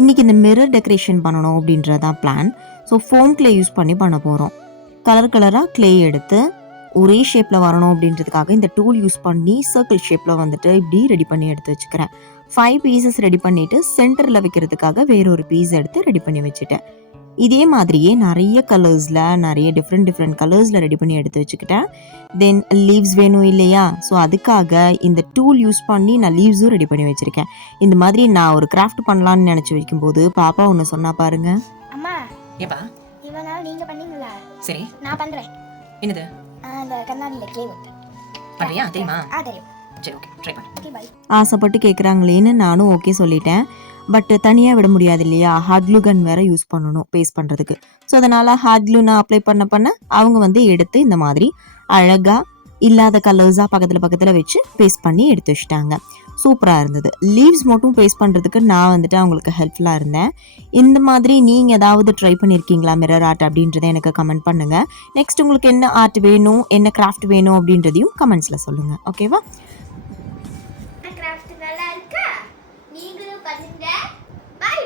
இன்றைக்கி இந்த mirror decoration பண்ணணும் அப்படின்றதான் plan. So foam clay use பண்ணி பண்ண போகிறோம். கலர் கலராக கிளே எடுத்து ஒரே ஷேப்பில் வரணும் அப்படின்றதுக்காக இந்த டூல் யூஸ் பண்ணி சர்க்கிள் ஷேப்பில் வந்துட்டு இப்படி ரெடி பண்ணி எடுத்து வச்சுக்கிறேன். 5 பீசஸ் ரெடி பண்ணிவிட்டு சென்டரில் வைக்கிறதுக்காக வேறொரு பீஸ் எடுத்து ரெடி பண்ணி வச்சுட்டேன். இதே மாதிரியே நிறைய கலர்ஸில் நிறைய டிஃப்ரெண்ட் கலர்ஸில் ரெடி பண்ணி எடுத்து வச்சுக்கிட்டேன். தென் லீவ்ஸ் வேணும் இல்லையா, ஸோ அதுக்காக இந்த டூல் யூஸ் பண்ணி நான் லீவ்ஸும் ரெடி பண்ணி வச்சுருக்கேன். இந்த மாதிரி நான் ஒரு கிராஃப்ட் பண்ணலான்னு நினச்சி வைக்கும்போது பாப்பா ஒன்று சொன்னா பாருங்க. அம்மா ஏப்பா இவ்வளோ நாள் நீங்கள் பண்ணீங்களா? சரி நான் பண்ணுறேன். என்னது? அந்த கண்ணாடியில் கிளே ஊத்து பண்ணுறியா? தெரியுமா? தெரியும். சரி ஓகே ட்ரை பண்ணு. Okay bye. ஆசைப்பட்டு கேட்குறாங்களேன்னு நானும் ஓகே சொல்லிட்டேன். பட் தனியாக விட முடியாது இல்லையா, ஹார்ட் க்ளூ கன் வேறு யூஸ் பண்ணணும் பேஸ்ட் பண்ணுறதுக்கு. ஸோ அதனால் ஹார்ட் க்ளூ நான் அப்ளை பண்ண அவங்க வந்து எடுத்து இந்த மாதிரி அழகாக இல்லாத கலர்ஸாக பக்கத்தில் வச்சு பேஸ்ட் பண்ணி எடுத்து வச்சுட்டாங்க. சூப்பராக இருந்தது. லீவ்ஸ் மட்டும் பேஸ்ட் பண்ணுறதுக்கு நான் வந்துட்டு அவங்களுக்கு ஹெல்ப்ஃபுல்லாக இருந்தேன். இந்த மாதிரி நீங்கள் ஏதாவது ட்ரை பண்ணியிருக்கீங்களா மிரர் ஆர்ட் அப்படின்றத எனக்கு கமெண்ட் பண்ணுங்கள். நெக்ஸ்ட் உங்களுக்கு என்ன ஆர்ட் வேணும், என்ன கிராஃப்ட் வேணும் அப்படின்றதையும் கமெண்ட்ஸில் சொல்லுங்கள். ஓகேவா? கிராஃப்ட் நல்லா இருக்கா? நீங்களும் பண்ணுங்க. பை.